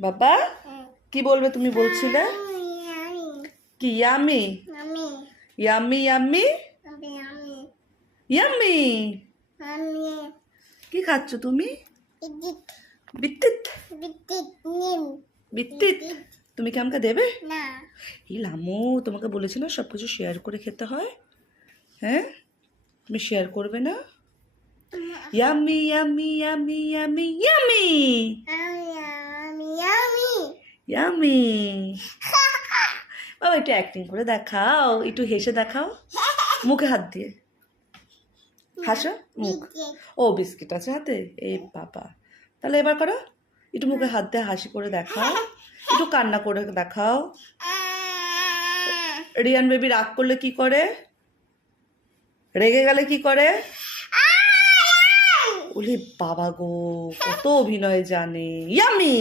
বাবা কি বলবে তুমি বলছিলে কি ইয়ামি ইয়ামি ইয়ামি ইয়ামি কি খাচ্ছ তুমি বিত্তিত বিত্তিত তুমি কি আমাকে দেবে না এই লামু তোমাকে বলেছি না সবকিছু শেয়ার করে খেতে হয় হ্যাঁ তুমি শেয়ার করবে না yummy yummy yummy yummy yummy yummy বাবা একটু অ্যাক্টিং করে দেখাও একটু হেসে দেখাও মুখে হাত দিয়ে হাসো মুখ ও বিস্কিট আছে হাতে এই বাবা তাহলে এবার করো একটু মুখে হাত দিয়ে হাসি করে দেখাও একটু কান্না করে দেখাও রিয়ান বেবি রাগ করলে কি করে রেগে গেলে কি করে ওরে বাবা গো কত অভিনয় জানে ইয়ামি